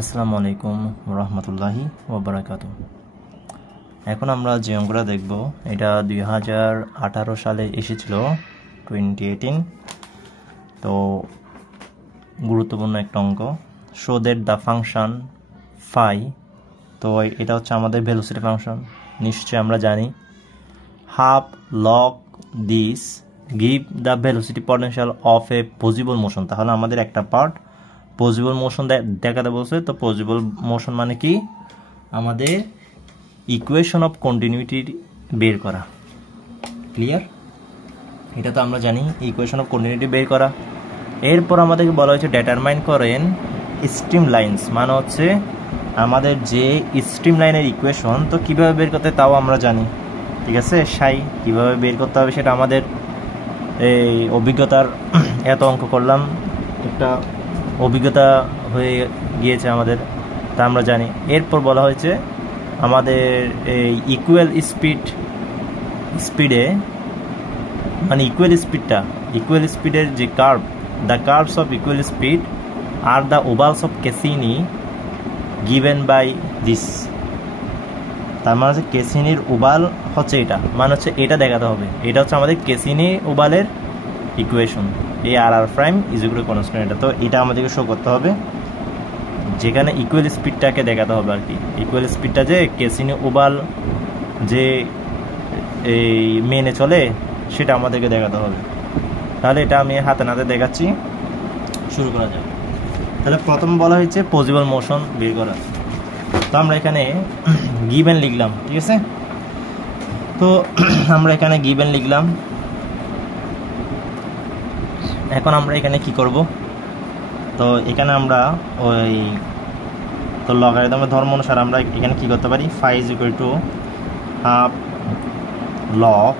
আসসালামু আলাইকুম রহমতুল্লাহি ওবারাকাতু। এখন আমরা যে অঙ্কটা দেখব এটা 2018 সালে এসেছিল, 2018। তো গুরুত্বপূর্ণ একটা অঙ্ক। Show that the function phi, তো এটা হচ্ছে আমাদের ভেলোসিটি ফাংশন, নিশ্চয়ই আমরা জানি। Half log this give the velocity potential of a possible motion. তাহলে আমাদের একটা পার্ট পজিবল মোশন দেখাতে বলছে। তো পজিবল মোশন মানে কি? আমাদের ইকুয়েশন অফ কন্টিনিউটি বের করা। ক্লিয়ার? এটা তো আমরা জানি, ইকুয়েশন অফ কন্টিনিউটি বের করা। এরপর আমাদেরকে বলা হয়েছে ডিটারমাইন করেন স্ট্রিম লাইন্স, মানে হচ্ছে আমাদের যে স্ট্রিম লাইনের ইকুয়েশন, তো কীভাবে বের করতে তাও আমরা জানি। ঠিক আছে, কীভাবে বের করতে হবে সেটা আমাদের এই অভিজ্ঞতার এত অঙ্ক করলাম, একটা অভিজ্ঞতা হয়ে গিয়েছে আমাদের, তা আমরা জানি। এরপর বলা হয়েছে আমাদের এই ইকুয়াল স্পিডে মানে ইকুয়াল স্পিডের যে curve, the curves of equal speed আর the ovals of Cassini given by this. তার মানে হচ্ছে ক্যাসিনির ওভাল হচ্ছে এটা, মানে হচ্ছে এটা দেখাতে হবে। এটা হচ্ছে আমাদের ক্যাসিনি ওভালের ইকুয়েশন, এই R prime is equal to constant. এটা তো এটা আমাদেরকে শো করতে হবে, যেখানে ইকুয়াল স্পিডটাকে দেখাতে হবে আর কি। ইকুয়াল স্পিডটা যে ক্যাসিনি ওভাল যে এই মেনে চলে সেটা আমাদেরকে দেখাতে হবে। তাহলে এটা আমি হাতে নাতে দেখাচ্ছি, শুরু করা যাবে। তাহলে প্রথম বলা হয়েছে পজিবল মোশন বের করা। তো আমরা এখানে গিভেন লিখলাম, ঠিক আছে। তো আমরা এখানে গিভেন লিখলাম। এখন আমরা এখানে কি করব? তো এখানে আমরা ওই তো লগারিদমের ধর্ম অনুসারে আমরা এখানে কি করতে পারি? Phi is equal to half log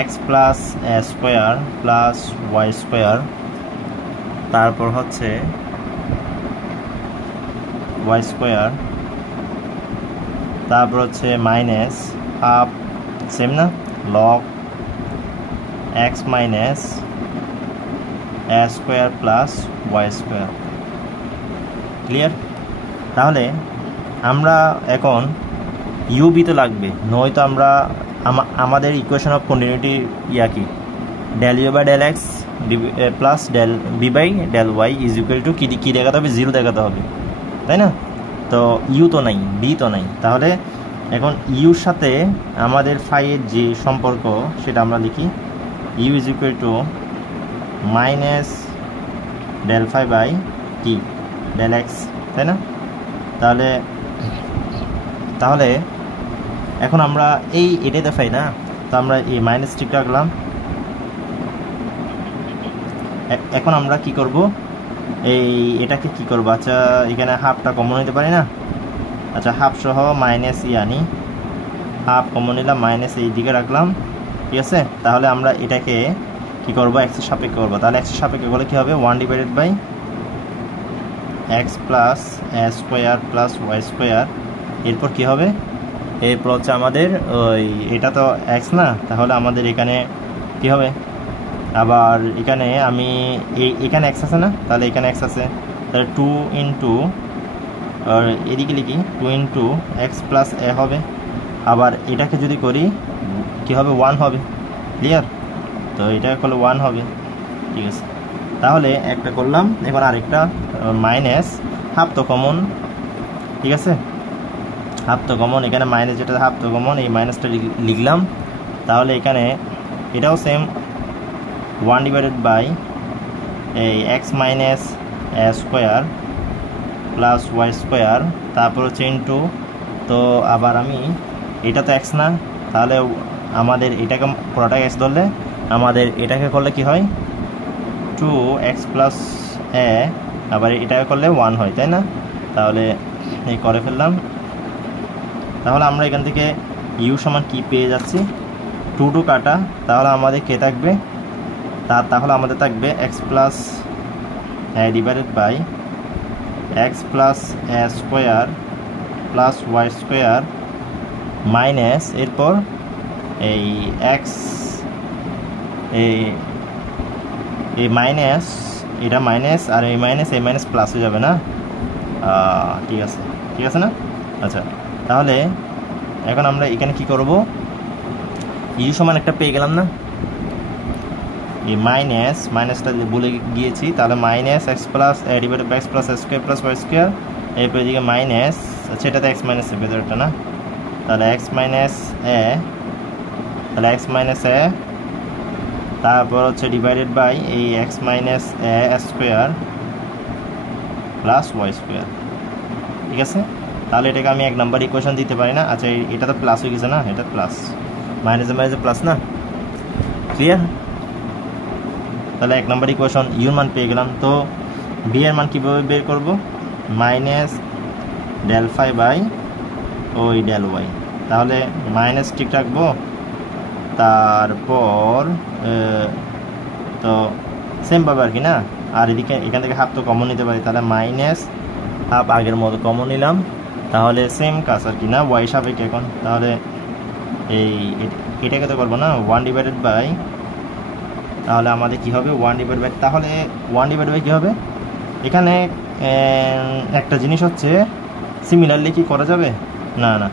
X plus A square plus Y square, তারপর হচ্ছে ওয়াই স্কোয়ার, তারপর হচ্ছে মাইনাস হাফ, সেম না, log X minus A square plus Y square. Clear? তাহলে আমরা এখন ইউবি তো লাগবে, নয়তো আমরা আমাদের ইকুয়েশন অফ কন্টিনিউটি কি del you by del X plus del B by del Y is equal to কী দেখাতে হবে? 0 দেখাতে হবে, তাই না? তো ইউ তো নাই, বি তো নাই। তাহলে এখন ইউর সাথে আমাদের ফাইয়ের যে সম্পর্ক সেটা আমরা লিখি, u is equal to minus del phi by কি ডেল এক্স, তাই না? তাহলে এখন আমরা এটাই দেখাই না, তো আমরা এই মাইনাস টিপ রাখলাম। এখন আমরা কি করব? এটাকে কি করব? আচ্ছা, এখানে হাফটা কমন নিতে পারি না? আচ্ছা, হাফ সহ মাইনাস আনি, হাফ কমন নিলাম, মাইনাস এই দিকে রাখলাম, ঠিক আছে। তাহলে আমরা এটাকে কি করব? এক্সের সাপেক্ষে করবো। তাহলে এক্সের সাপেক্ষে করলে কি হবে? 1 divided by x plus A square plus Y square. এরপর কি হবে? এরপর হচ্ছে আমাদের ওই এটা তো এক্স না, তাহলে আমাদের এখানে কি হবে? আবার এখানে আমি এখানে এক্স আছে না, তাহলে এখানে এক্স আছে, তাহলে 2 ইন্টু আর এদিকে লিখি 2 ইন্টু এক্স প্লাস এ হবে। আবার এটাকে যদি করি কি হবে? 1 হবে। ক্লিয়ার? তো এটা করলে 1 হবে, ঠিক আছে। তাহলে একটা করলাম, এখন আরেকটা মাইনাস হাফ তো কমন, ঠিক আছে, হাফ তো কমন, এখানে মাইনাস যেটা হাফ তো কমন, এই মাইনাসটা লিখলাম। তাহলে এখানে এটাও সেম 1 ডিভাইডেড বাই এই x minus A square plus Y square, তারপর হচ্ছে ইন্টু, তো আবার আমি এটা তো এক্স না, তাহলে আমাদের এটাকে পুরোটা এক্স ধরলে আমাদের এটাকে করলে কি হয়? 2x প্লাস এ, আবার এটাকে করলে 1 হয়, তাই না? তাহলে এই করে ফেললাম। তাহলে আমরা এখান থেকে ইউ সমান কি পেয়ে যাচ্ছি? 2 কাটা, তাহলে আমাদের কে থাকবে? তাহলে আমাদের থাকবে x plus a divided by x plus A square plus Y square minus, এরপর এই এক্স এই মাইনাস এটা মাইনাস আর এই মাইনাস প্লাস হয়ে যাবে না? ঠিক আছে, ঠিক আছে না? আচ্ছা, তাহলে এখন আমরা এখানে কি করব, ইউ সমান একটা পেয়ে গেলাম না, এই মাইনাসটা বলে গিয়েছি, তাহলে minus x plus a divided by x plus A square plus Y square, এরপর এদিকে মাইনাস, আচ্ছা এটা তো এক্স মাইনাসের ভেতরটা না, তাহলে এক্স মাইনাস এ, তাহলে এক্স মাইনাস এ, তারপর হচ্ছে ডিভাইডেড বাই এই x minus A square plus Y square. ঠিক আছে, তাহলে এটাকে আমি 1 নম্বর ইকুয়েশন দিতে পারি না। আচ্ছা এটা তো প্লাস হয়ে গেছে না, এটা প্লাস, মাইনাসে প্লাস না, ক্লিয়ার? তাহলে 1 নম্বর ইকুয়েশন ইউর মান পেয়ে গেলাম। তো বি এর মান কীভাবে বের করব, মাইনাস ডেল ফাই বাই ওই ডেল ওয়াই, তাহলে মাইনাস ঠিক রাখবো, তারপর তো সেমভাবে আর কি না, আর এদিকে এখান থেকে হাফ তো কমন নিতে পারি, তাহলে মাইনাস হাফ আগের মতো কমন নিলাম, তাহলে সেম কাজ আর কি না, ওয়াই সাপেক্ষে এখন, তাহলে এই এটাকে তো করবো না 1 ডিভাইডেড বাই, তাহলে আমাদের কি হবে 1 ডিভাইড বাই, তাহলে 1 ডিভাইড বাই কী হবে, এখানে একটা জিনিস হচ্ছে সিমিলারলি কি করা যাবে না,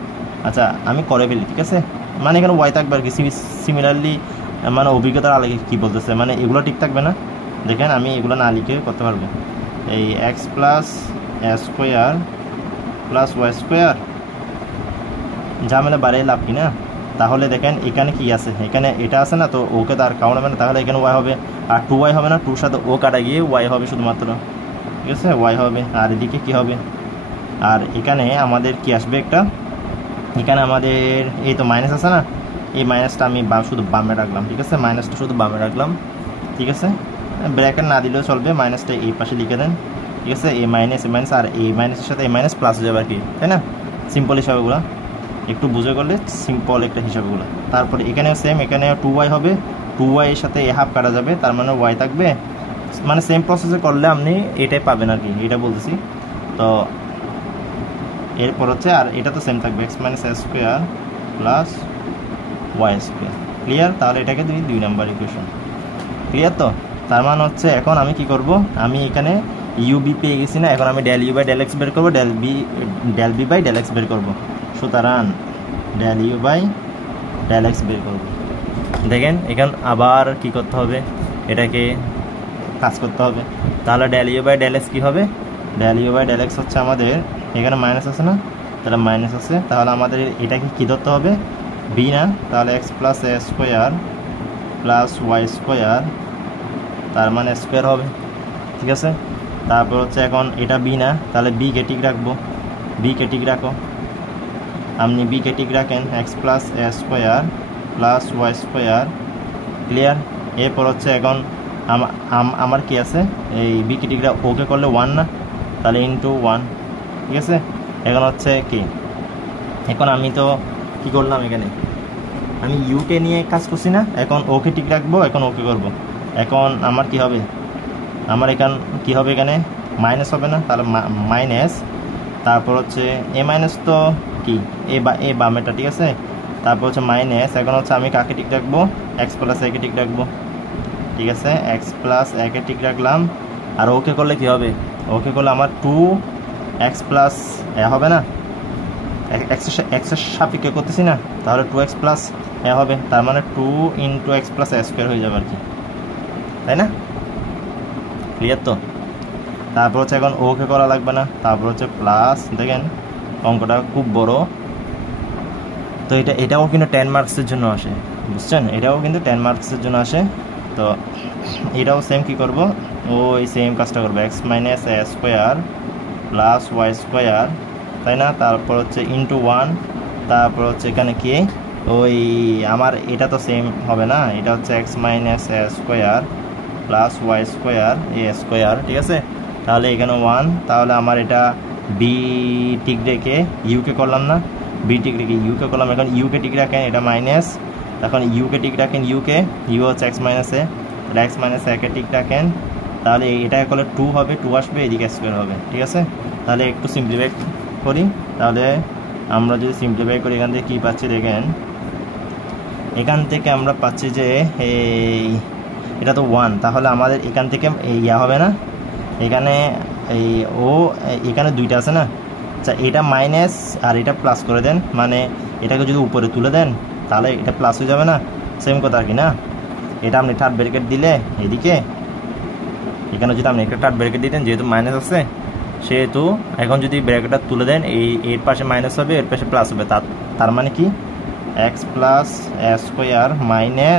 আচ্ছা আমি করে ফেলি, ঠিক আছে, মানে এখানে ওয়াই থাকবে আর কি, সিমিলারলি মানে অভিজ্ঞতার আলাদা কী বলতেছে, মানে এগুলো ঠিক থাকবে না, দেখেন আমি এগুলো না লিখে করতে পারবো, এই এক্স প্লাস এ স্কোয়ার প্লাস ওয়াই স্কোয়ার, ঝামেলা বাড়িয়ে লাভ কি না, তাহলে দেখেন এখানে কি আছে, এখানে এটা আছে না, তো ওকে তো আর কাউন্ট হবে না, তাহলে এখানে ওয়াই হবে, আর 2y হবে না, 2 সাথে ও কাটা গিয়ে ওয়াই হবে শুধুমাত্র, ঠিক আছে, ওয়াই হবে, আর এদিকে কি হবে, আর এখানে আমাদের কি আসবে একটা, এখানে আমাদের এই তো মাইনাস আছে না, এই মাইনাসটা আমি শুধু বামে রাখলাম, ঠিক আছে, মাইনাসটা শুধু বামে রাখলাম, ঠিক আছে, ব্র্যাকেট না দিলেও চলবে, মাইনাসটা এই পাশে লিখে দেন, ঠিক আছে, এই মাইনাস আর এই মাইনাসের সাথে এই মাইনাস প্লাস হয়ে যাবে আর কি, তাই না, সিম্পল হিসাবেগুলো একটু বুঝে করলে সিম্পল একটা হিসাবগুলো। তারপরে এখানেও সেম, এখানেও 2y হবে, 2y এর সাথে এ হাফ কাটা যাবে, তার মানে y থাকবে, মানে সেম প্রসেসে করলে আপনি এটাই পাবেন আর কি, এটা বলতেছি। তো এরপর হচ্ছে আর এটা তো সেম থাকবে, X minus A square plus Y square, clear? তাহলে এটাকে 2 নম্বর ইকুয়েশন, ক্লিয়ার? তো তার মানে হচ্ছে এখন আমি কি করব, আমি এখানে ইউবি পেয়ে গেছি না, এখন আমি del you by del x বের করবো, del B by del x বের করবো, সুতরাং del you by del x বের করবো। দেখেন এখন আবার কি করতে হবে, এটাকে কাজ করতে হবে, তাহলে del you by del X কী হবে, del you by del x হচ্ছে আমাদের এখানে মাইনাস আছে না, তাহলে মাইনাস আছে, তাহলে আমাদের এটাকে কী ধরতে হবে, বি না, তাহলে এক্স প্লাস এ স্কোয়ার প্লাস ওয়াই স্কোয়ার, তার মানে স্কোয়ার হবে, ঠিক আছে, তারপর হচ্ছে এখন এটা বি না, তাহলে বিকে ঠিক রাখবো, বিকে ঠিক রাখো, আপনি বিকে ঠিক রাখেন, এক্স প্লাস এ square plus Y square, clear? এরপর হচ্ছে এখন আমার কি আছে, এই বিকে ঠিক ওকে করলে 1 না, তাহলে ইন্টু 1, ঠিক আছে, এখন হচ্ছে কি, এখন আমি তো কি করলাম, এখানে আমি ইউকে নিয়ে কাজ করছি না, এখন ওকে ঠিক রাখবো, এখন ওকে করব, এখন আমার কি হবে, আমার এখান কি হবে, এখানে মাইনাস হবে না, তাহলে মাইনাস, তারপর হচ্ছে এ মাইনাস তো কি এ বামেটা, ঠিক আছে, তারপর হচ্ছে মাইনাস, এখন হচ্ছে আমি কাকে ঠিক রাখবো, এক্স প্লাস একে ঠিক রাখবো, ঠিক আছে, এক্স প্লাস একে ঠিক রাখলাম, আর ওকে করলে কি হবে, ওকে করলে আমার 2 এক্স প্লাস এ হবে না, এক্সের সাপেক্ষে করতেছি না, তাহলে 2x প্লাস এ হবে, তার মানে 2 ইন্টু এক্স প্লাস এ স্কোয়ার হয়ে যাবে আর কি, তাই না, ক্লিয়ার? তো তারপর হচ্ছে এখন ওকে করা লাগবে না, তারপর হচ্ছে প্লাস, দেখেন অঙ্কটা খুব বড়, তো এটাও কিন্তু 10 মার্কসের জন্য আসে, বুঝছেন, এটাও কিন্তু 10 মার্কসের জন্য আসে। তো এটাও সেম কি করব, ওই সেম কাজটা করবো, x minus A square plus Y square, তাই না, তারপর হচ্ছে ইন্টু 1, তারপর হচ্ছে এখানে কি ওই আমার এটা তো সেম হবে না, এটা হচ্ছে x minus A square plus Y square A square, ঠিক আছে, তাহলে এখানে 1, তাহলে আমার এটা বি ঠিক রেখে ইউকে করলাম না, বি ঠিক রেখে ইউকে করলাম, এখন ইউকে ঠিক রাখেন, এটা মাইনাস, এখন ইউকে ঠিক রাখেন, ইউ হচ্ছে এক্স মাইনাস এ, তাহলে এক্স মাইনাস একে ঠিক রাখেন, তাহলে এটা করলে 2 হবে, 2 আসবে, এদিকে স্কোয়ার হবে, ঠিক আছে, তাহলে একটু সিম্পলিফাই করি, তাহলে আমরা যদি সিম্পলিফাই করি এখান থেকে কী পাচ্ছি, দেখেন এখান থেকে আমরা পাচ্ছি যে এই এটা তো 1, তাহলে আমাদের এখান থেকে ইয়া হবে না, এখানে এই ও এখানে 2টা আছে না, আচ্ছা এটা মাইনাস আর এটা প্লাস করে দেন, মানে এটাকে যদি উপরে তুলে দেন তাহলে এটা প্লাস হয়ে যাবে না, সেম কথা আর কি না। এটা আপনি থার্ড ব্র্যাকেট দিলে এদিকে এখানে যদি আপনি একটা থার্ড ব্র্যাকেট দিতেন, যেহেতু মাইনাস আছে সেহেতু এখন যদি ব্র্যাকেটটা তুলে দেন এর পাশে মাইনাস হবে, এর পাশে প্লাস হবে, তার মানে কি এক্স প্লাস স্কোয়ার মাইনাস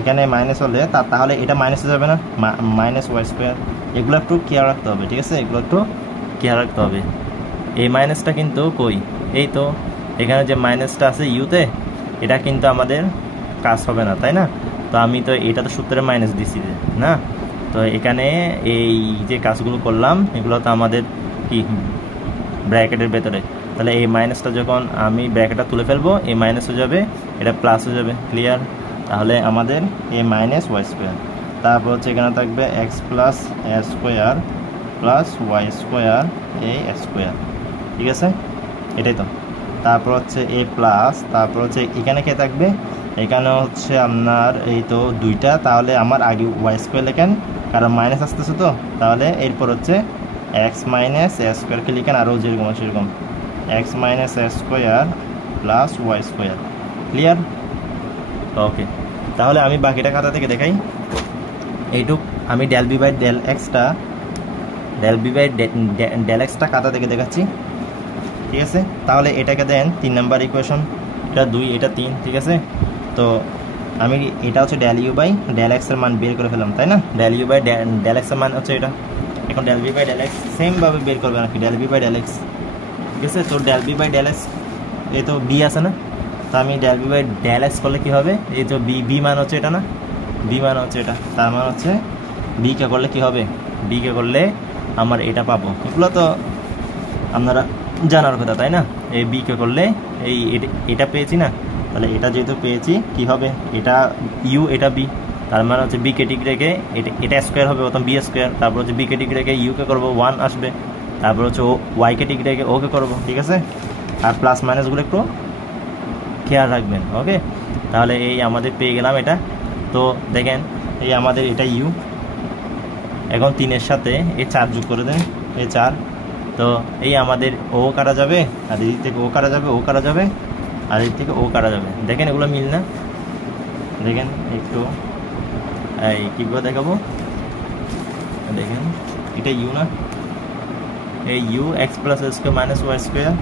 এখানে মাইনাস হলে তাহলে এটা মাইনাস হয়ে যাবে না, মাইনাস ওয়াই স্কোয়ার। এগুলো একটু কেয়ার রাখতে হবে, ঠিক আছে, এগুলো একটু কেয়ার রাখতে হবে। এই মাইনাসটা কিন্তু কই, এই তো এখানে যে মাইনাসটা আছে ইউতে, এটা কিন্তু আমাদের কাজ হবে না, তাই না। তো আমি তো এটা তো সূত্রে মাইনাস দিছি না, তো এখানে এই যে কাজগুলো করলাম এগুলো তো আমাদের কি ব্র্যাকেটের ভেতরে, তাহলে এই মাইনাসটা যখন আমি ব্র্যাকেটটা তুলে ফেলবো এই মাইনাস হয়ে যাবে, এটা প্লাস হয়ে যাবে, ক্লিয়ার। তাহলে আমাদের এ মাইনাস ওয়াই স্কোয়ার, তারপর হচ্ছে এখানে থাকবে x plus square plus Y square A square, ঠিক আছে, এটাই তো। তারপর হচ্ছে এ প্লাস, তারপর হচ্ছে এখানে কে থাকবে, এখানে হচ্ছে আপনার এই তো 2টা, তাহলে আমার আগে ওয়াই স্কোয়ার লেখেন কারণ মাইনাস আসতেছে তো, তাহলে এরপর হচ্ছে এক্স মাইনাস স্কোয়ারকে লিখেন আরও যেরকম সেরকম X minus square plus Y square, clear. Okay, তাহলে আমি বাকিটা খাতা থেকে দেখাই। এইটুক আমি ডেল বি বাই ডেল এক্সটা খাতা থেকে দেখাচ্ছি, ঠিক আছে। তাহলে এটাকে দেন 3 নাম্বার ইকুয়েশন, এটা 2 এটা 3, ঠিক আছে। তো আমি এটা হচ্ছে del you by del x এর মান বের করে ফেলাম, তাই না, del you by del x এর মান হচ্ছে এটা, এখন del B by del x সেমভাবে বের করবে নাকি del B by del x, ঠিক আছে। তো del B by del x এই তো বি আছে না, তো আমি del B by del x করলে কী হবে, এই তো বি মান হচ্ছে এটা না, বি মান হচ্ছে এটা, তার মান হচ্ছে বিকে করলে কী হবে, বিকে করলে আমার এটা পাবো, এগুলো তো আপনারা জানার কথা, তাই না। এই বিকে করলে এটা পেয়েছি না, তাহলে এটা যেহেতু পেয়েছি কি হবে, এটা ইউ এটা বি, তার মানে হচ্ছে বি কে ঠিক রেখে এটা স্কোয়ার হবে, প্রথম বি স্কোয়ার, তারপর হচ্ছে বি কে ঠিক রেখে ইউকে করবো 1 আসবে, তারপর হচ্ছে ওয়াইকে ঠিক রেখে ওকে করবো, ঠিক আছে। আর প্লাস মাইনাসগুলো একটু খেয়াল রাখবেন, ওকে। তাহলে এই আমাদের পেয়ে গেলাম এটা, তো দেখেন এই আমাদের এটা ইউ, এখন 3-এর সাথে এই 4 যোগ করে দেন, এই 4, তো এই আমাদের ও কাটা যাবে, আর এদিক থেকে ও কাটা যাবে, ও কাটা যাবে, আর এদিক থেকে ও কাটা যাবে, দেখেন এগুলো মিল না, দেখেন একটু এই কীভাবে দেখাবো, দেখেন এটা ইউ না, এই u x plus square minus y square,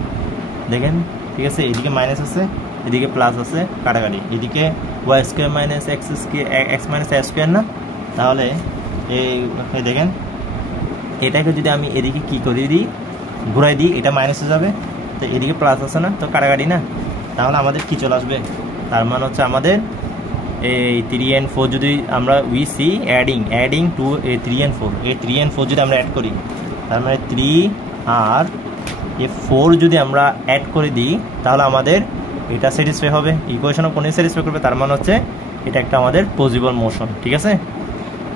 দেখেন, ঠিক আছে, এদিকে মাইনাস আছে এদিকে প্লাস আছে, কাটাকাটি, এদিকে Y square minus X minus A square না, তাহলে এই দেখেন এটাকে যদি আমি এদিকে কী করে দিই, ঘুরাই দিই, এটা মাইনাস হয়ে যাবে, তো এদিকে প্লাস আছে না, তো কাটাকাটি না, তাহলে আমাদের কী চলে আসবে, তার মানে হচ্ছে আমাদের এই 3 and 4 যদি আমরা we see adding two 3 and 4, এই 3 and 4 যদি আমরা অ্যাড করি, তার মানে 3 আর 4 যদি আমরা অ্যাড করে দিই তাহলে আমাদের এটা স্যাটিসফাই হবে, ইকুয়েশন অফ কোনটি স্যাটিসফাই করবে, তার মানে হচ্ছে এটা একটা আমাদের পজিবল মোশন, ঠিক আছে।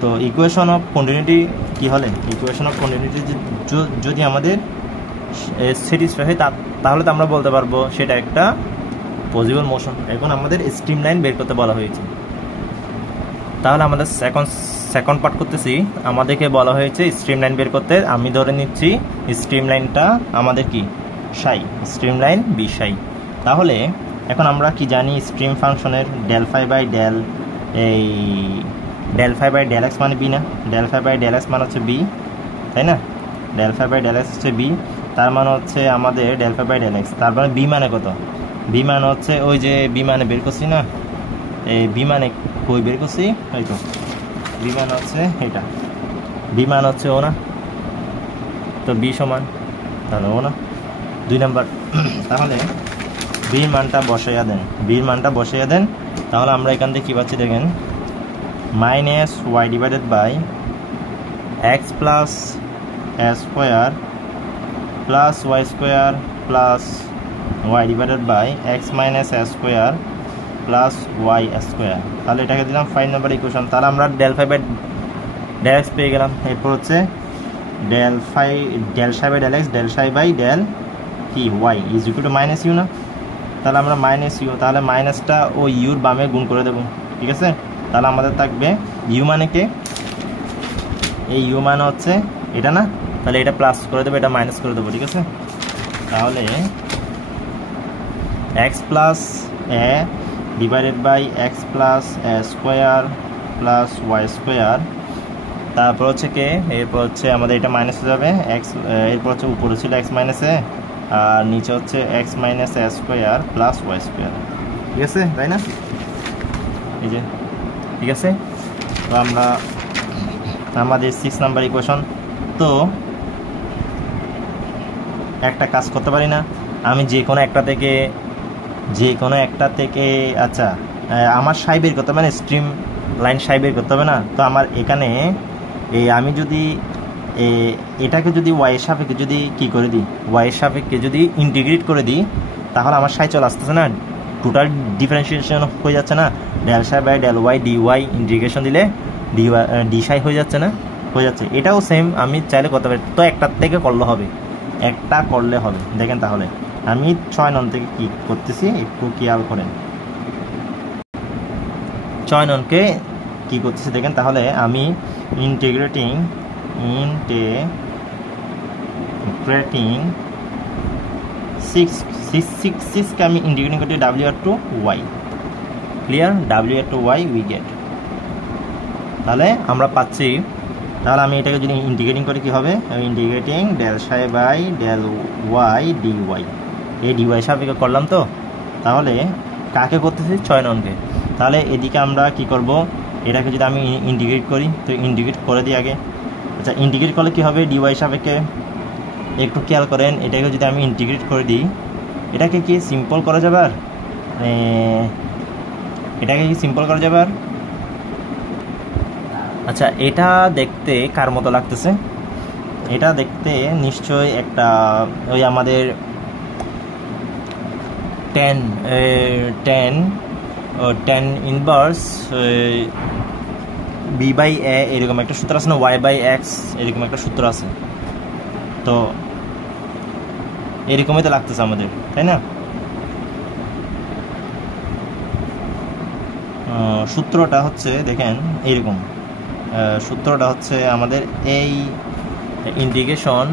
তো ইকুয়েশন অফ কন্টিনিউটি কি হলে, ইকুয়েশন অফ কন্টিনিউটি যদি আমাদের স্যাটিসফাই হয় তাহলে তো আমরা বলতে পারবো সেটা একটা পজিবল মোশন। এখন আমাদের স্ট্রিম লাইন বের করতে বলা হয়েছে, তাহলে আমাদের সেকেন্ড পার্ট করতেছি, আমাদেরকে বলা হয়েছে স্ট্রিম লাইন বের করতে, আমি ধরে নিচ্ছি স্ট্রিম লাইনটা আমাদের কি সাই, স্ট্রিম লাইন বি সাই। তাহলে এখন আমরা কি জানি স্ট্রিম ফাংশনের del phi by del x মানে বি না, del phi by del x মানে হচ্ছে বি, তাই না, del phi by del x হচ্ছে বি, তার মানে হচ্ছে আমাদের del phi by del x, তারপরে বি মানে কত, বি মানে হচ্ছে ওই যে বি মানে বের করছি না, এই বি মানে কই বের করছি, এই তো বি মানে হচ্ছে এটা, বি মানে হচ্ছে ও না, তো বি সমান তাহলে ও না 2 নাম্বার। তাহলে বির মানটা বসাইয়া দেন, তাহলে আমরা এখান থেকে কী পাচ্ছি দেখেন, minus y divided by x plus square plus Y square plus y divided by x minus square plus Y square, তাহলে এটাকে দিলাম 5 নাম্বার ইকুয়েশন। তাহলে আমরা del phi by del x পেয়ে গেলাম, এরপর হচ্ছে del psi by del x del psi by del কি y is equal to minus u না, তাহলে আমরা মাইনাস ইউ, তাহলে মাইনাসটা ও ইউর বামে গুণ করে দেবো, ঠিক আছে। তাহলে আমাদের থাকবে ইউ মানে কে, এই ইউ মানে হচ্ছে এটা না, তাহলে এটা প্লাস করে দেবো, এটা মাইনাস করে দেবো, ঠিক আছে। তাহলে x plus a divided by x plus A square plus Y square, তারপর হচ্ছে কে, এরপর হচ্ছে আমাদের এটা মাইনাস হয়ে যাবে এক্স, এরপর হচ্ছে উপরে ছিল এক্স মাইনাস এ আর নিচে হচ্ছে x minus A square plus Y square, ঠিক আছে, তাই না? এই যে ঠিক আছে। তো আমরা আমাদের 6 নাম্বার ইকুয়েশন। তো একটা কাজ করতে পারি না, আমি যে কোনো একটা থেকে আচ্ছা আমার সাই বের করতে হবে, মানে স্ট্রিম লাইন সাই বের করতে হবে না। তো আমার এখানে এই আমি যদি এটাকে যদি ওয়াইয়ের সাপেক্ষে যদি কী করে দিই, ওয়াইয়ের সাপেক্ষে যদি ইন্টিগ্রেট করে দিই, তাহলে আমার সাই চলে আসতেছে না, টোটাল ডিফারেন্সিয়েশন হয়ে যাচ্ছে না, del psi by del y d y integration দিলে ডি সাই হয়ে যাচ্ছে না, হয়ে যাচ্ছে। এটাও সেম আমি চাইলে করতে পারি। তো একটার থেকে করলে হবে, একটা করলে হবে। দেখেন তাহলে আমি 6 নং থেকে কি করতেছি একটু খেয়াল করেন। 6 নংকে কি করতেছি দেখেন তাহলে, আমি ইন্টিগ্রেটিং 6কে আমি ইন্টিগ্রেটিং করতে W R T y, clear, W R T y we get. তাহলে আমরা পাচ্ছি, তাহলে আমি এটাকে যদি ইন্টিগ্রেটিং করি কী হবে, integrating del psi by del y d y, এই ডি ওয়াই সাপেক্ষে করলাম। তো তাহলে কাকে করতেছি, 6 নংকে। তাহলে এদিকে আমরা কি করব, এটাকে যদি আমি ইন্টিগ্রেট করি, তো ইন্টিগ্রেট করে দিই আগে। আচ্ছা ইন্টিগ্রেট করলে কী হবে, ডি ওয়াই সাপেক্ষে একটু খেয়াল করেন, এটাকে যদি আমি ইন্টিগ্রেট করে দিই, এটাকে কি সিম্পল করা যাবে, আর এটাকে কি সিম্পল করা যাবে আর? আচ্ছা এটা দেখতে কার মতো লাগতেছে, এটা দেখতে নিশ্চয়ই একটা ওই আমাদের টেন ইনভার্স বি বাই এ এরকম একটা সূত্র আছে না, ওয়াই বাই এক্স এরকম একটা সূত্র আছে। তো এরকমই তো লাগতেছে আমাদের, তাই না? সূত্রটা হচ্ছে দেখেন এইরকম, সূত্রটা হচ্ছে আমাদের এই ইন্টিগ্রেশন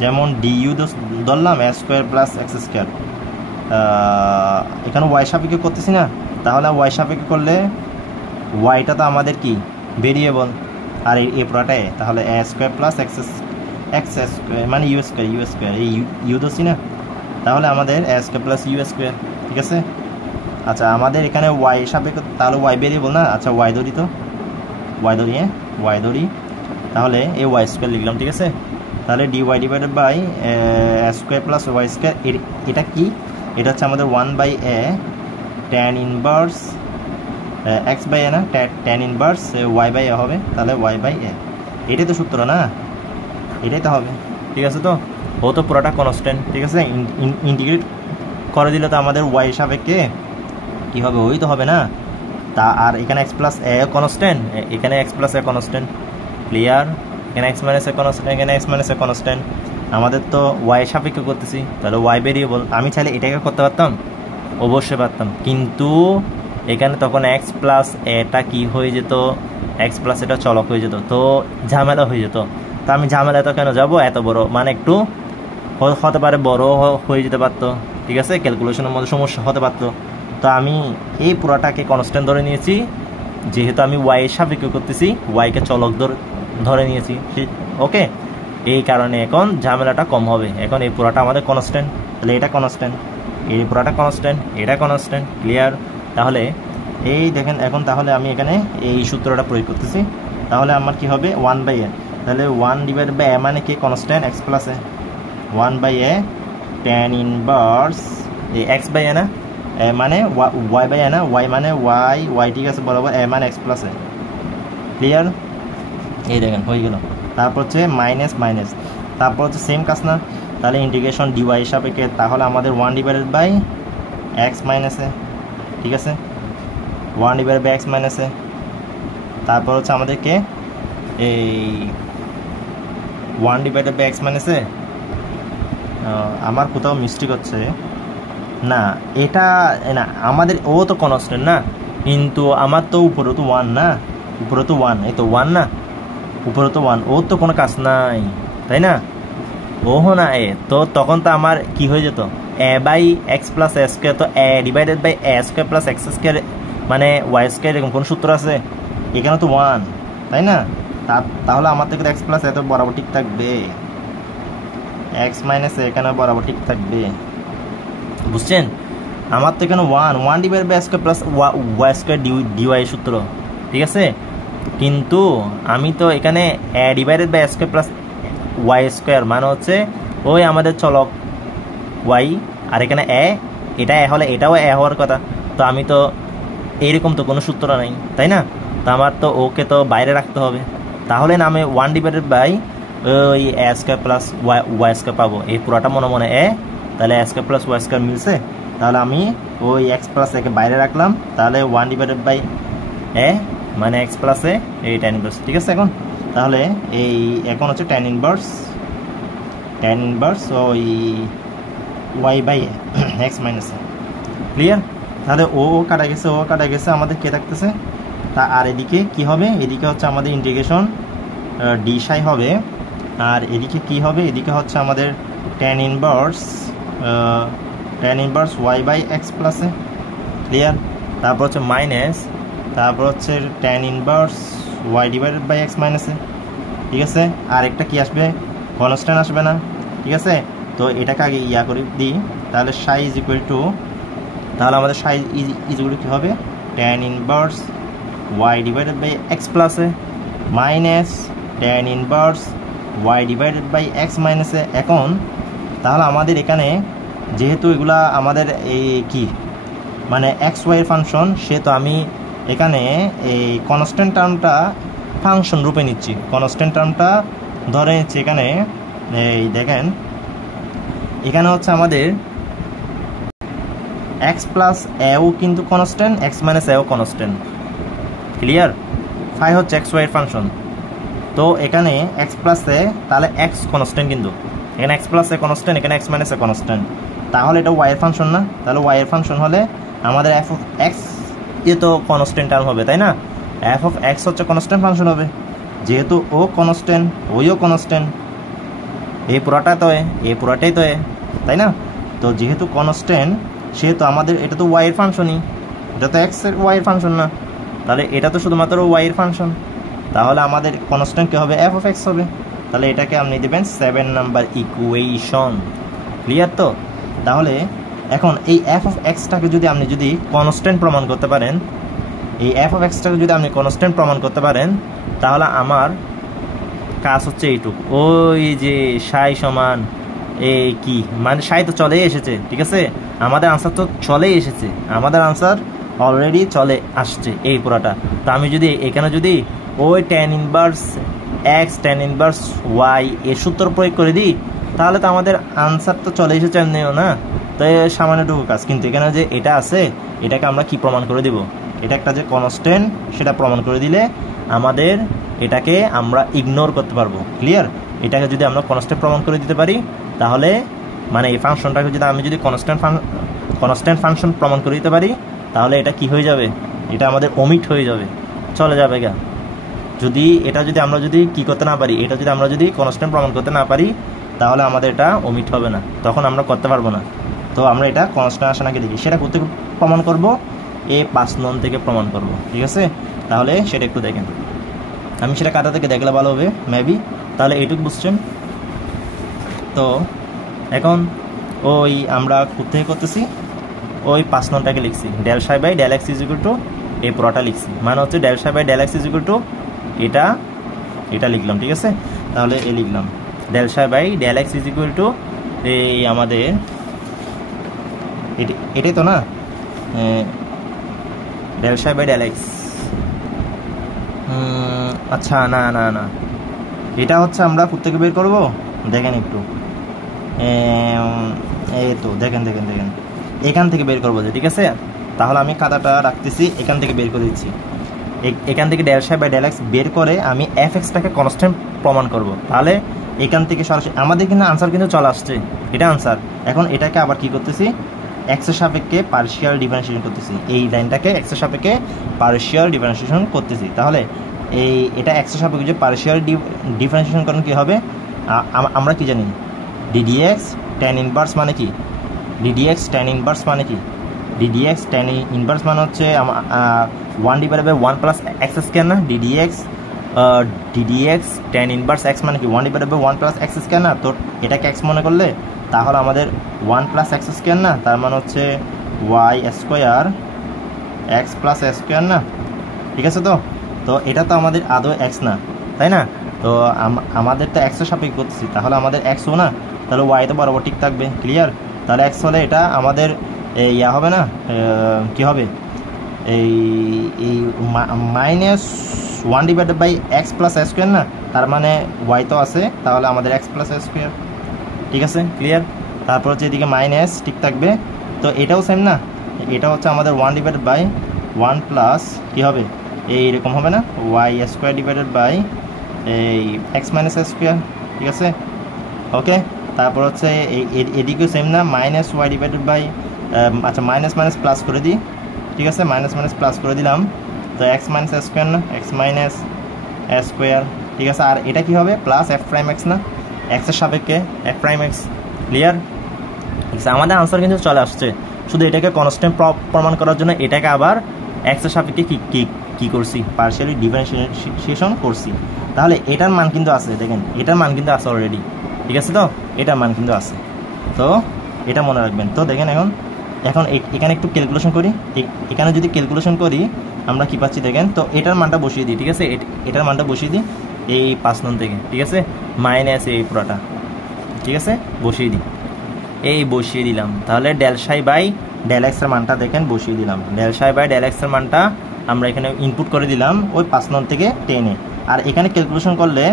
যেমন ডিইউ ধরলাম এ স্কোয়ার প্লাস এক্স স্কোয়ার, এখানে ওয়াই সাপেক্ষে করতেছি না, তাহলে ওয়াই সাপেক্ষে করলে ওয়াইটা তো আমাদের কি ভেরিয়েবল, আর এই পুরাটাই তাহলে এ স্কোয়ার প্লাস এক্স স্কোয়ার মানে ইউ স্কোয়ার এই ইউ ধরছি না, তাহলে আমাদের এ স্কোয়ার প্লাস ইউ স্কোয়ার, ঠিক আছে। আচ্ছা আমাদের এখানে ওয়াই সাপেক্ষে, তাহলে ওয়াই ভেরিয়েবল না, আচ্ছা ওয়াই ধরি, তো ওয়াই ধরি, তাহলে এই ওয়াই স্কোয়ার লিখলাম, ঠিক আছে। তাহলে d y divided by square plus Y square, এটা কি, এটা হচ্ছে আমাদের 1 by a tan inverse x by a না, tan inverse y by a হবে, তাহলে ওয়াই বাই এ, এটাই তো সূত্র না, এটাই তো হবে, ঠিক আছে। তো ও তো পুরোটা কনস্ট্যান্ট, ঠিক আছে, ইন্টিগ্রেট করে দিলে তো আমাদের ওয়াই সাপেক্ষে কী হবে, ওই তো হবে না। তা আর এখানে এক্স প্লাস এ কনস্ট্যান্ট, এখানে x plus a constant, clear, এখানে এক্স মাইনাস এ কনস্ট্যান্ট, এখানে এক্স মাইনাস এ কনস্ট্যান্ট, আমাদের তো ওয়াই সাপেক্ষে করতেছি, তাহলে ওয়াই ভেরিয়েবল। আমি চাইলে এটাকে করতে পারতাম, অবশ্যই পারতাম, কিন্তু এখানে তখন এক্স প্লাস এটা কি হয়ে যেত, এক্স প্লাস এটা চলক হয়ে যেত, তো ঝামেলা হয়ে যেত। তো আমি ঝামেলা তো কেন যাব, এত বড় মানে একটু হতে পারে বড় হয়ে যেতে পারতো, ঠিক আছে, ক্যালকুলেশনের মধ্যে সমস্যা হতে পারতো। তো আমি এই পুরাটাকে কনস্ট্যান্ট ধরে নিয়েছি, যেহেতু আমি ওয়াইয়ের সাপেক্ষে করতেছি, ওয়াইকে চলক ধরে নিয়েছি, ওকে, এই কারণে এখন ঝামেলাটা কম হবে। এখন এই পুরাটা আমাদের কনস্ট্যান্ট, তাহলে এটা কনস্ট্যান্ট, এই পুরাটা কনস্ট্যান্ট, এটা কনস্ট্যান্ট, ক্লিয়ার। তাহলে এই দেখেন এখন, তাহলে আমি এখানে এই সূত্রটা প্রয়োগ করতেছি, তাহলে আমার কি হবে 1 বাই এ, তাহলে 1 ডিভাইডেড বাই এ মানে কি constant x plus a, 1 by a tan inverse x by a না, এ মানে ওয়াই বাই এ না, ওয়াই মানে ওয়াই ঠিক আছে বরাবর, এ মানে এক্স প্লাস এ, ক্লিয়ার। এই দেখেন হয়ে গেল। তারপর হচ্ছে মাইনাস মাইনাস, তারপর হচ্ছে সেম কাজ না, তাহলে ইন্টিগ্রেশন ডিওয়াই সাপেক্ষে, তাহলে আমাদের 1 divided by x minus a, ঠিক আছে, 1 ডিভাইডেড বাই এক্স মাইনাস এ। তারপর হচ্ছে আমাদেরকে এই 1 ডিভাইডেড বাই এক্স মাইনাস এ, আমার কোথাও মিস্টেক হচ্ছে, না এটা না, আমাদের ও তো কনস্ট্যান্ট না, কিন্তু আমার তো উপরে তো 1 না, উপরে তো 1, এই তো 1 না, উপরে তো 1, ওর তো কোনো কাজ নাই, তাই না? ও না এ তো তখন তো আমার কি হয়ে যেত, a by x plus A square, তো a divided by a square plus x square মানে ওয়াই স্কোয়ার, এরকম কোন সূত্র আছে? এখানে তো 1, তাই না? তাহলে আমার থেকে এক্স প্লাস এত বরাবর ঠিক থাকবে, এক্স মাইনাস এখানে বরাবর ঠিক থাকবে, বুঝছেন? আমার তো এখানে 1 divide by square plus Y square dy সূত্র, ঠিক আছে? কিন্তু আমি তো এখানে a divided by square plus Y square মানে হচ্ছে ওই আমাদের চলক ওয়াই, আর এখানে এটা হলে এটাও হওয়ার কথা, তো আমি তো এইরকম তো কোনো সূত্র নাই, তাই না? তো আমার তো ওকে তো বাইরে রাখতে হবে, তাহলে না আমি 1 ডিভাইডেড বাই ওই এ স্কোয়ার প্লাস ওয়াই স্কোয়ার পাবো, এই পুরোটা মনে মনে তাহলে এ স্কোয়ার প্লাস ওয়াই স্কোয়ার মিলছে, তাহলে আমি ওই এক্স প্লাস একে বাইরে রাখলাম, তাহলে 1 ডিভাইডেড বাই এ মানে এক্স প্লাস এই tan ইনভার্স, ঠিক আছে? তাহলে এখন হচ্ছে tan ইনভার্স ওই y by x minus a, clear? তাহলে ও কাটা গেছে, আমাদের কে থাকতেছে তা, আর এদিকে কি হবে, এদিকে হচ্ছে আমাদের ইন্টিগ্রেশন ডি সাই হবে, আর এদিকে কি হবে, এদিকে হচ্ছে আমাদের tan inverse y by x plus a, clear? তারপর হচ্ছে মাইনাস, তারপর হচ্ছে tan inverse y divided by x minus a, ঠিক আছে? আর একটা কি আসবে, কনস্ট্যান্ট আসবে না, ঠিক আছে? তো এটাকে আগে করে দিই, তাহলে সাই ইজ ইকুয়াল টু, তাহলে আমাদের সাই ইজ ইকুয়াল কি হবে, tan inverse y divided by x plus a minus tan inverse y divided by x minus a. এখন তাহলে আমাদের এখানে যেহেতু এগুলা আমাদের এই কি মানে এক্স ওয়াইয়ের ফাংশন, সেহেতু আমি এখানে এই কনস্ট্যান্ট টার্মটা ফাংশন রূপে নিচ্ছি, কনস্ট্যান্ট টার্মটা ধরে নিচ্ছি এখানে। এই দেখেন এখানে হচ্ছে আমাদের এক্স প্লাস এও কিন্তু কনস্ট্যান্ট, এক্স মাইনাস এও কনস্ট্যান্ট, ক্লিয়ার? ফাই হচ্ছে এক্স ওয়াইয়ের ফাংশন, তো এখানে এক্স প্লাস এ তাহলে এক্স কনস্ট্যান্ট, কিন্তু এখানে এক্স প্লাস এ কনস্ট্যান্ট, এখানে এক্স মাইনাস এ কনস্ট্যান্ট, তাহলে এটা ওয়াইয়ের ফাংশন না? তাহলে ওয়াইয়ের ফাংশন হলে আমাদের এফ অফ এক্স এ তো কনস্ট্যান্ট টার্ম হবে, তাই না? এফ অফ এক্স হচ্ছে কনস্ট্যান্ট ফাংশন হবে, যেহেতু ও কনস্ট্যান্ট ওইও কনস্ট্যান্ট, এই পুরাটাই তো তাই না? তো যেহেতু কনস্ট্যান্ট সেহেতু আমাদের এটা তো ওয়াইয়ের ফাংশনই, এটা তো এক্স এর ওয়াইয়ের ফাংশন না, তাহলে এটা তো শুধুমাত্র ওয়াইয়ের ফাংশন, তাহলে আমাদের কনস্ট্যান্ট কি হবে, এফ অফ এক্স হবে। তাহলে এটাকে আপনি দেবেন 7 নাম্বার ইকুয়েশন, ক্লিয়ার? তো তাহলে এখন এই এফ অফ এক্সটাকে যদি কনস্ট্যান্ট প্রমাণ করতে পারেন, এই এফ অফ এক্সটাকে যদি আপনি কনস্ট্যান্ট প্রমাণ করতে পারেন, তাহলে আমার কাজ হচ্ছে এইটুকু, ওই যে সাই সমান এই কি মানে সাই তো চলেই এসেছে, ঠিক আছে? আমাদের আনসার তো চলেই এসেছে, আমাদের আনসার অলরেডি চলে আসছে এই পুরাটা। তো আমি যদি এখানে যদি ওই tan inverse x tan inverse y এর সূত্র প্রয়োগ করে দিই, তাহলে তো আমাদের আনসার তো চলে এসেছে এমনিও না, তো সামান্যটুকু কাজ। কিন্তু এখানে যে এটা আছে, এটাকে আমরা কি প্রমাণ করে দিব, এটা একটা যে কনস্ট্যান্ট সেটা প্রমাণ করে দিলে আমাদের এটাকে আমরা ইগনোর করতে পারবো, ক্লিয়ার? এটাকে যদি আমরা কনস্ট্যান্ট প্রমাণ করে দিতে পারি, তাহলে মানে এই ফাংশনটাকে যদি আমি যদি কনস্ট্যান্ট ফাংশন প্রমাণ করে দিতে পারি, তাহলে এটা কি হয়ে যাবে, এটা আমাদের ওমিট হয়ে যাবে, চলে যাবে গা। যদি আমরা কি করতে না পারি, এটা যদি আমরা কনস্ট্যান্ট প্রমাণ করতে না পারি, তাহলে আমাদের এটা ওমিট হবে না, তখন আমরা করতে পারবো না। তো আমরা এটা কনস্ট্যান্ট আসে নাকি দেখি, সেটা কোথেকে প্রমাণ করব, এই 5 নং থেকে প্রমাণ করব, ঠিক আছে? তাহলে সেটা একটু দেখেন, আমি সেটা কাটা থেকে দেখলে ভালো হবে মেবি, তাহলে এইটুকু বুঝছেন। তো এখন ওই আমরা কোথায় করতেছি, ওই 5 নংটাকে লিখছি, del psi by del x is equal to এই পুরোটা লিখছি, মানে হচ্ছে del psi by del x is equal to এটা লিখলাম, ঠিক আছে? তাহলে এ লিখলাম del psi by del x is equal to এই আমাদের এটাই তো না, del psi by del x, আচ্ছা না এটা হচ্ছে আমরা কোত্থেকে বের করব, দেখেন একটু, এই তো দেখেন এখান থেকে বের করবো, ঠিক আছে? তাহলে আমি খাতাটা রাখতেছি, এখান থেকে বের করে দিচ্ছি, এখান থেকে del psi by del x বের করে আমি এফ এক্সটাকে কনস্ট্যান্ট প্রমাণ করব, তাহলে এখান থেকে সরাসরি আমাদের কিন্তু আনসার কিন্তু চলে আসছে, এটা আনসার। এখন এটাকে আবার কি করতেছি, এক্সের সাপেক্ষে পার্শিয়াল ডিফারেন্সিয়েশন করতেছি, এই লাইনটাকে এক্সের সাপেক্ষে পার্শিয়াল ডিফারেন্সিয়েশন করতেছি। তাহলে এটা এক্সের সাপেক্ষে যে পার্শিয়াল ডিফারেন্সিয়েশন করেন কী হবে, আমরা কি জানি ডিডিএক্স ট্যান ইনভার্স মানে কি, ডিডিএক্স ট্যান ইনভার্স মানে কি, ডিডিএক্স ট্যান ইনভার্স মানে হচ্ছে 1/1 প্লাস এক্স স্কয়ার না, ডিডিএক্স ট্যান ইনভার্স এক্স মানে কি 1/1 প্লাস এক্স স্কয়ার না। তো এটাকে এক্স মনে করলে তাহলে আমাদের 1 প্লাস এক্স স্কয়ার না, তার মানে হচ্ছে Y square x plus x square না, ঠিক আছে। তো এটা তো আমাদের আদৌ এক্স না, তাই না? তো আমাদের তো এক্সের সাপেক্ষে করতেছি, তাহলে আমাদের এক্সও না, তাহলে ওয়াই তো বরাবর ঠিক থাকবে, ক্লিয়ার। তাহলে এক্স হলে এটা আমাদের ইয়া হবে না, কি হবে, এই -1/x প্লাস এ স্কোয়ার না, তার মানে ওয়াই তো আছে, তাহলে আমাদের এক্স প্লাস এ স্কোয়ার, ঠিক আছে, ক্লিয়ার। তারপর হচ্ছে এদিকে মাইনাস ঠিক থাকবে, তো এটাও সেম না, এটা হচ্ছে আমাদের 1/1 প্লাস কী হবে, এইরকম হবে না, ওয়াই স্কোয়ার ডিভাইডেড বাই এই এক্স মাইনাস এ স্কোয়ার, ঠিক আছে, ওকে। তারপর হচ্ছে এদিকেও সেম না, মাইনাস ওয়াই ডিভাইডেড বাই, আচ্ছা মাইনাস মাইনাস প্লাস করে দিই, ঠিক আছে, মাইনাস মাইনাস প্লাস করে দিলাম, তো এক্স মাইনাস এ স্কোয়ার না, এক্স মাইনাস এ স্কোয়ার, ঠিক আছে। আর এটা কি হবে, প্লাস এফ প্রাইম এক্স না, এক্সের সাপেক্ষে এফ প্রাইম এক্স, ক্লিয়ার। আমাদের আনসার কিন্তু চলে আসছে, শুধু এটাকে কনস্ট্যান্ট প্রমাণ করার জন্য এটাকে আবার এক্সের সাপেক্ষে কি করছি, পার্শিয়ালি ডিফারেন্সিয়েশন করছি। তাহলে এটার মান কিন্তু আছে, দেখেন এটার মান কিন্তু আছে অলরেডি, ঠিক আছে। তো এটার মান কিন্তু আছে, তো এটা মনে রাখবেন। তো দেখেন এখন এখানে একটু ক্যালকুলেশন করি, এখানে যদি ক্যালকুলেশন করি আমরা কি পাচ্ছি দেখেন। তো এটার মানটা বসিয়ে দিই, ঠিক আছে, এটার মানটা বসিয়ে দিই এই 5 নং থেকে, ঠিক আছে, মাইনাস এই পুরাটা, ঠিক আছে, বসিয়ে দিই, এই বসিয়ে দিলাম। তাহলে ডেল সাই বাই ডেল এক্সের মানটা দেখেন বসিয়ে দিলাম, ডেল সাই বাই ডেল এক্সের মানটা আমরা এখানে ইনপুট করে দিলাম ওই 5 নং থেকে 10-এ। আর এখানে ক্যালকুলেশন করলে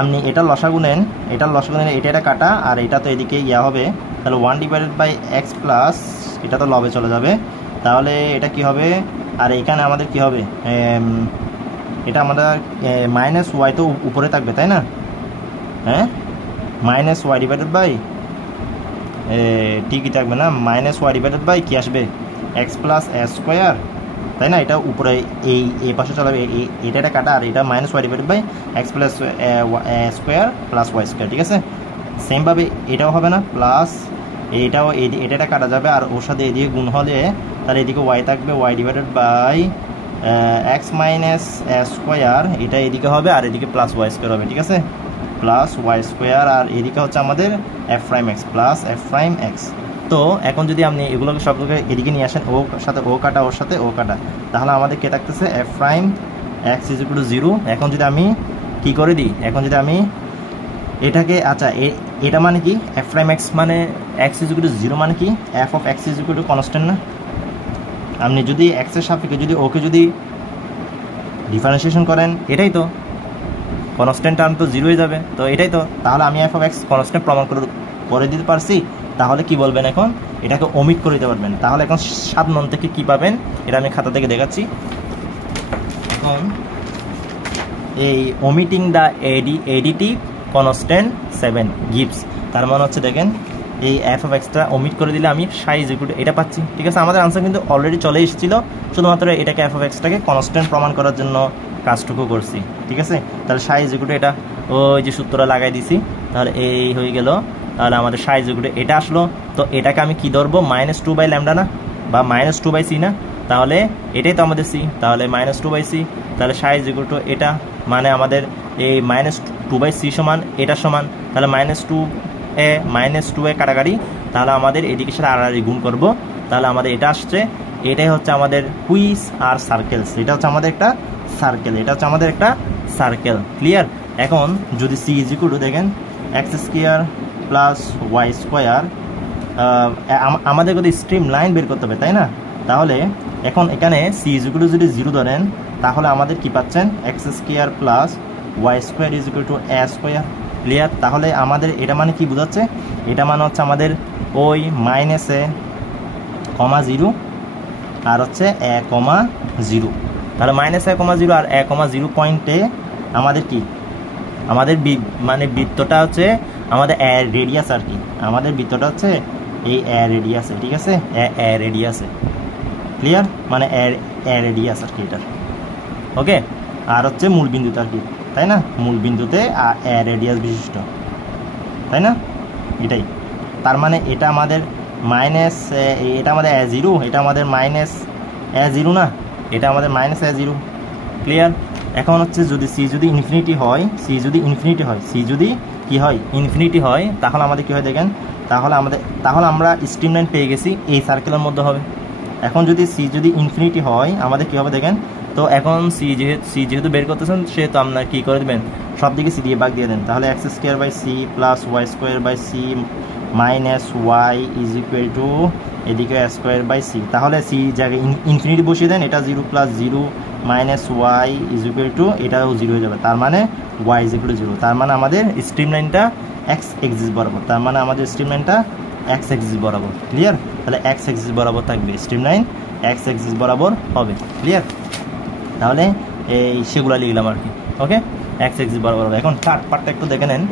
আপনি এটা লসাগু নেন, এটা কাটা, আর এটা তো এদিকে ইয়া হবে, তাহলে 1/x প্লাস এটা তো লবে চলে যাবে, তাহলে এটা কি হবে, আর এখানে আমাদের কি হবে, এটা আমাদের মাইনাস ওয়াই তো উপরে থাকবে, তাই না, হ্যাঁ, মাইনাস ওয়াই ডিভাইডেড বাই ঠিকই থাকবে না, মাইনাস ওয়াই ডিভাইডেড বাই কি আসবে, এক্স প্লাস এ স্কোয়ার, তাই না, এটা উপরে এই পাশে চলে যাবে, এটা কাটা, আর এটা minus y divided by x plus square plus Y square, ঠিক আছে। সেমভাবে এটাও হবে না, প্লাস এটাও এটা কাটা যাবে, আর ওর সাথে এদিকে গুণ হলে তাহলে এদিকে ওয়াই থাকবে, y divided by x minus square, এটা এদিকে হবে, আর এদিকে প্লাস ওয়াই স্কোয়ার হবে, ঠিক আছে, প্লাস ওয়াই স্কোয়ার, আর এদিকে হচ্ছে আমাদের F prime x plus F prime x. তো এখন যদি আপনি এগুলোকে সবগুলোকে এদিকে নিয়ে আসেন, ওর সাথে ও কাটা, ওর সাথে ও কাটা, তাহলে আমাদের কে থাকতেছে F prime x is equal two 0। এখন যদি আমি কি করে দিই, এখন যদি আমি এটাকে, আচ্ছা এটা মানে কি, এফ প্রাইম এক্স মানে এক্স ইজ ইকুয়াল টু 0 মানে কি, F of x is equal to constant না। আপনি যদি এক্সের সাপেক্ষে যদি ওকে যদি ডিফারেন্সিয়েশন করেন, এটাই তো কনস্ট্যান্ট টার্ম তো 0 হয়ে যাবে, তো এটাই তো, তাহলে আমি এফ অফ এক্স কনস্ট্যান্ট প্রমাণ করে দিতে পারছি। তাহলে কি বলবেন, এখন এটাকে ওমিট করে দিতে পারবেন। তাহলে এখন 7 নং থেকে কি পাবেন, এটা আমি খাতা থেকে দেখাচ্ছি। এখন এই ওমিটিং দ্য এডিটিভ কনস্ট্যান্ট 7 গিভস, তার মানে হচ্ছে দেখেন এই এফ অফ এক্সটা ওমিট করে দিলে আমি সাইজ ইকুয়াল এটা পাচ্ছি, ঠিক আছে। আমাদের আনসার কিন্তু অলরেডি চলে এসেছিল, শুধুমাত্র এটাকে এফ অফ এক্সটাকে কনস্ট্যান্ট প্রমাণ করার জন্য কাজটুকু করছি, ঠিক আছে। তাহলে সাইজ ইকুয়াল এটা ওই যে সূত্রটা লাগাই দিছি, তাহলে এই হয়ে গেল, তাহলে আমাদের সাইজ ইকুয়াল এটা আসলো। তো এটাকে আমি কি ধরবো, -2/λ না, বা -2/c না, তাহলে এটাই তো আমাদের সি, তাহলে -2/c, তাহলে সাইজ ইকুয়াল এটা, মানে আমাদের এই -2/c সমান এটা সমান, তাহলে -2 কাটাকাটি, তাহলে আমাদের এদিকে সাথে আর গুণ করবো, তাহলে আমাদের এটা আসছে, এটাই হচ্ছে আমাদের হুইস আর সার্কেলস, এটা হচ্ছে আমাদের একটা সার্কেল, এটা হচ্ছে আমাদের একটা সার্কেল, ক্লিয়ার। এখন যদি সি ইজ ইকুয়াল টু দেখেন x square plus Y square, আমাদের যদি স্ট্রিম লাইন বের করতে হবে, তাই না, তাহলে এখন এখানে সি ইজ ইকুয়াল টু যদি 0 ধরেন, তাহলে আমাদের কি পাচ্ছেন, x square plus Y square is equal to a square, clear. তাহলে আমাদের এটা মানে কি বোঝাচ্ছে, এটা মানে হচ্ছে আমাদের ওই -এ, (0) আর হচ্ছে (0), তাহলে -(0) আর (0) পয়েন্টে আমাদের কি, আমাদের মানে বৃত্তটা হচ্ছে আমাদের রেডিয়াস আর কি, আমাদের বৃত্তটা হচ্ছে এই এ রেডিয়াসে, ঠিক আছে, এ রেডিয়াসে, ক্লিয়ার, মানে এ রেডিয়াস আর কি এটা, ওকে। আর হচ্ছে মূল বিন্দুতে আর কি, তাই না, মূল বিন্দুতে এ রেডিয়াস বিশিষ্ট, তাই না, এটাই। তার মানে এটা আমাদের মাইনাস, এটা আমাদের এ জিরো, এটা আমাদের মাইনাস এ জিরো না, এটা আমাদের মাইনাস এ জিরো, ক্লিয়ার। এখন হচ্ছে যদি সি যদি ইনফিনিটি হয়, সি যদি ইনফিনিটি হয়, সি যদি কি হয়, ইনফিনিটি হয়, তাহলে আমাদের কি হয় দেখেন, তাহলে আমরা স্ট্রিম লাইন পেয়ে গেছি, এই সার্কেলের মধ্যে হবে। এখন যদি সি যদি ইনফিনিটি হয় আমাদের কি হবে দেখেন, তো এখন সি যেহেতু বের করতেছেন, সেহেতু আপনার কি করে দেবেন, সব দিকে সি দিয়ে ভাগ দিয়ে দেন, তাহলে x square by c plus Y square by c minus y is equal to এদিকে স্কোয়ার বাই সি। তাহলে সি জায়গায় ইনফিনিটি বসিয়ে দেন, এটা 0 plus 0 minus y is equal to, এটাও 0 হয়ে যাবে, তার মানে ওয়াই ইজ ইকুয়াল টু 0। তার মানে আমাদের স্ট্রিম লাইনটা এক্স এক্সিস বরাবর, তার মানে আমাদের স্ট্রিম লাইনটা এক্স এক্সিস বরাবর, ক্লিয়ার। তাহলে এক্স এক্সিস বরাবর থাকবে, স্ট্রিম লাইন এক্স এক্সিস বরাবর হবে, ক্লিয়ার। তাহলে এই সেগুলো লিখলাম আর কি, ওকে, এক্স এক্সিস বরাবর হবে। এখন থার্ড পার্টটা একটু দেখে নেন।